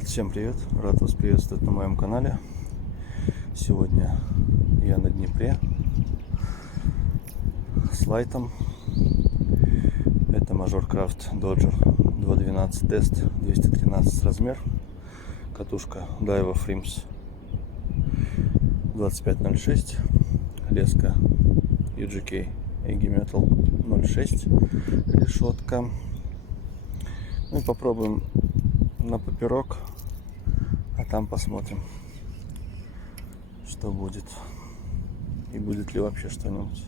Ребят, всем привет! Рад вас приветствовать на моем канале. Сегодня я на Днепре с лайтом. Это Major Craft Dodger 212 тест, 213 размер. Катушка Daiwa Frames 2506. Леска UGK Egi Metal 06. Решетка. Ну и попробуем на поперек, а там посмотрим, что будет и будет ли вообще что-нибудь.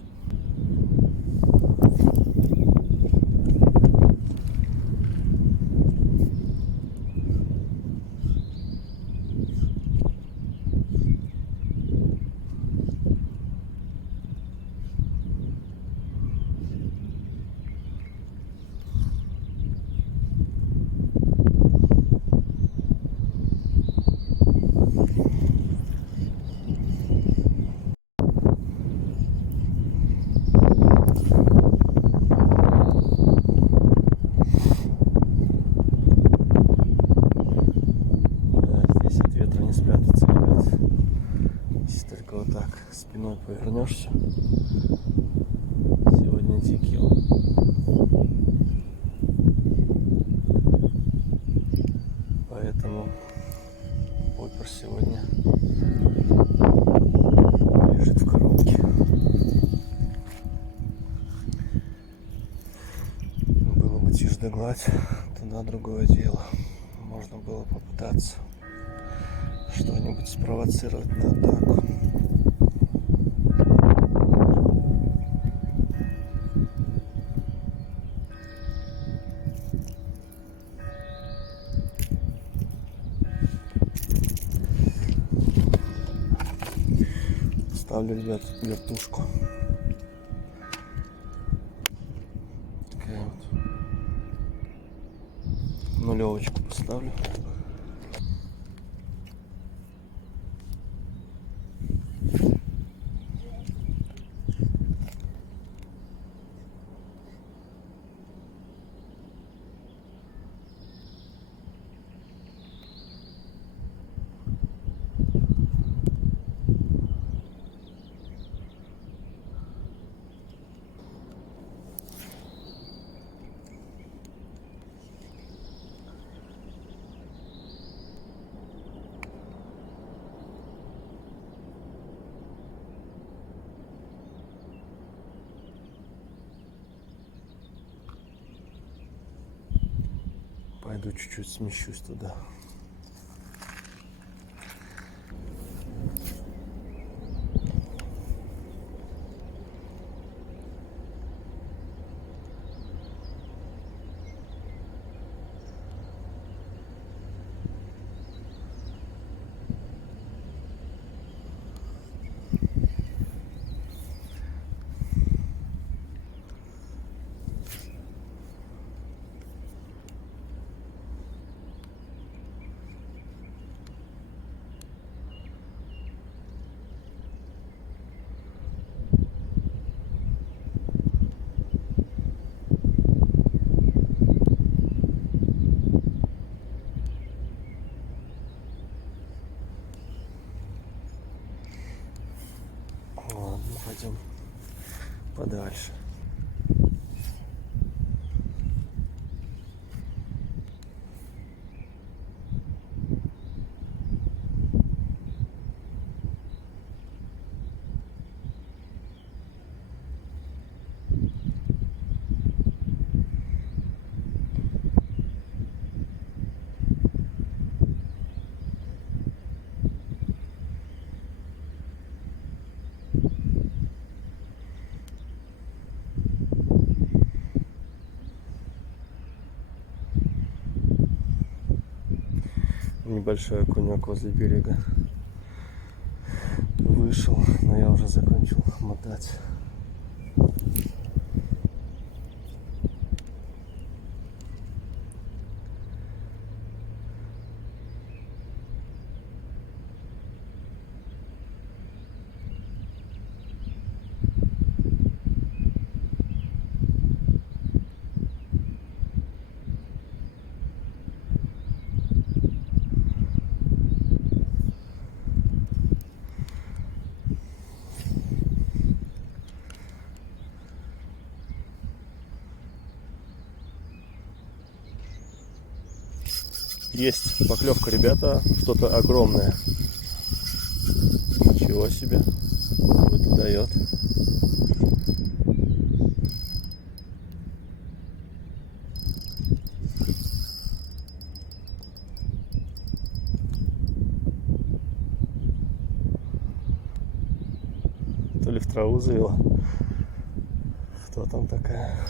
Спрятаться, ребят, если только вот так спиной повернешься. Сегодня дикий он. Поэтому поппер сегодня лежит в коробке. Было бы тишь да гладь, тогда другое дело. Можно было попытаться что-нибудь спровоцировать на атаку. Ставлю, ребят, вертушку. Такая вот. Нулевочку поставлю. Пойду чуть-чуть смещусь туда. Ладно, пойдем подальше. Небольшой окунек возле берега вышел, но я уже закончил мотать. Есть поклевка, ребята, что-то огромное. Ничего себе. Какой-то дает. То ли в траву завела. Что там такая?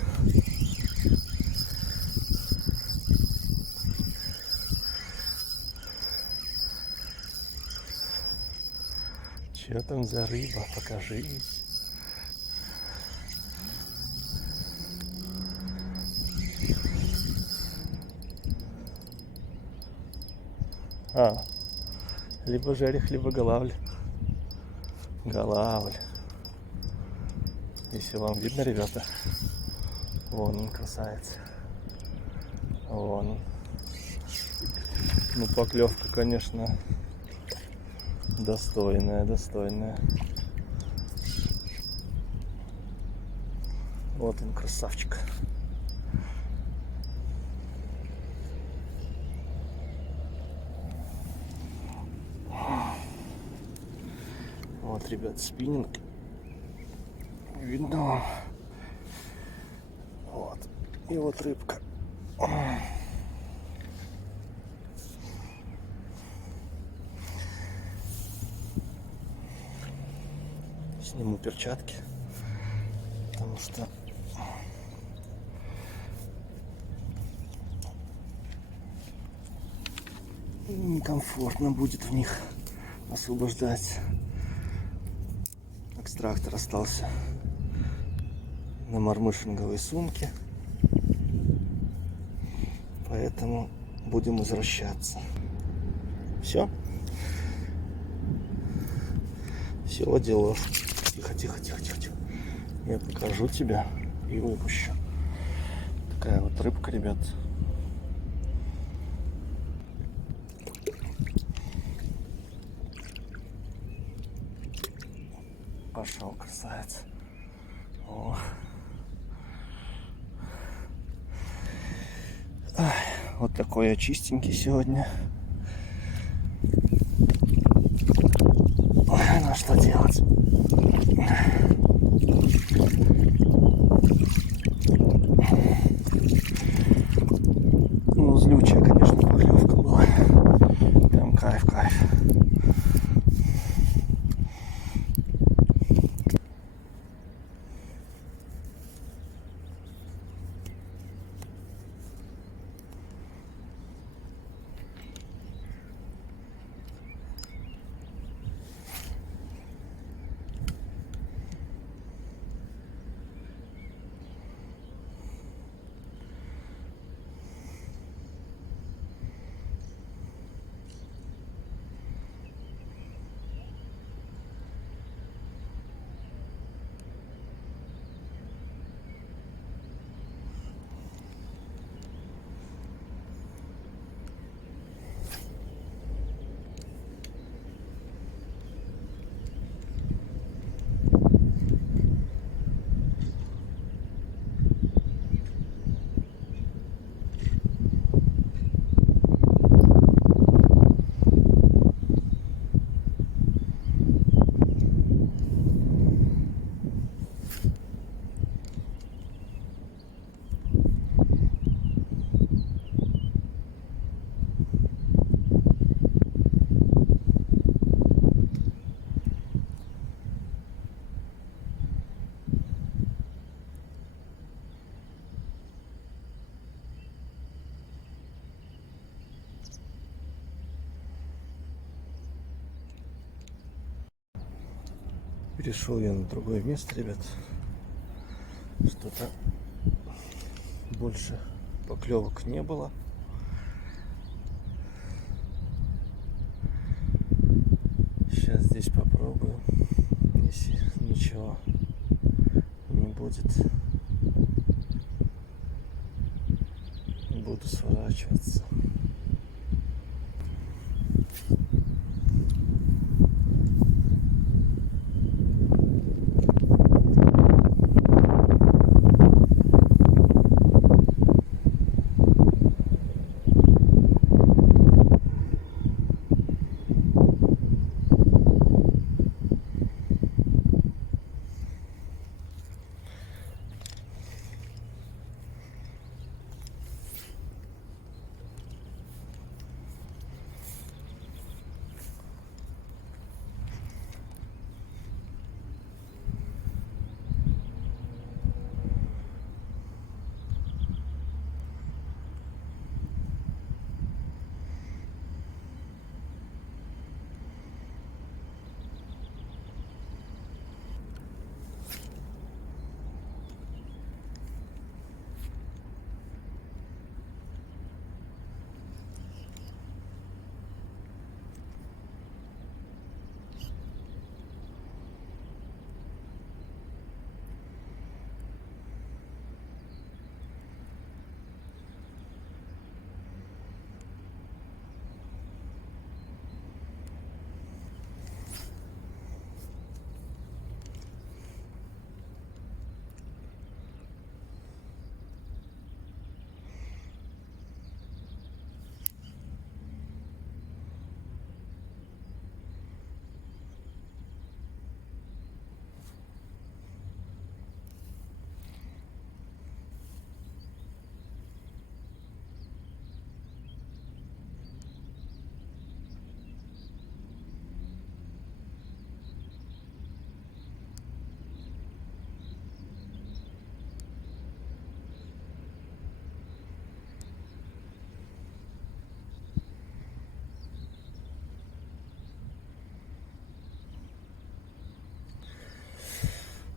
Что там за рыба? Покажись. Либо жерех, либо голавль. Голавль. Если вам видно, ребята. Вон он, красавец. Вон он. Ну, поклевка, конечно, достойная, достойная. Вот он, красавчик. Вот, ребят, спиннинг. Видно вам. Вот. И вот рыбка. Сниму перчатки, потому что некомфортно будет в них освобождать. Экстрактор остался на мормышинговой сумке, поэтому будем возвращаться. Все, все, дело. Тихо, тихо, тихо, тихо, тихо. Я покажу тебя и выпущу. Такая вот рыбка, ребят. Пошел, красавец. О. Ай, вот такой я чистенький сегодня. Ой, ну что делать? Ну, злючая, конечно, поклевка была. Прям кайф, кайф. Перешел я на другое место, ребят. Что-то больше поклевок не было. Сейчас здесь попробую. Если ничего не будет, буду сворачиваться.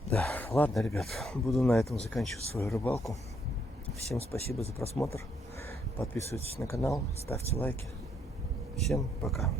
Да, ладно, ребят, буду на этом заканчивать свою рыбалку. Всем спасибо за просмотр. Подписывайтесь на канал, ставьте лайки. Всем пока.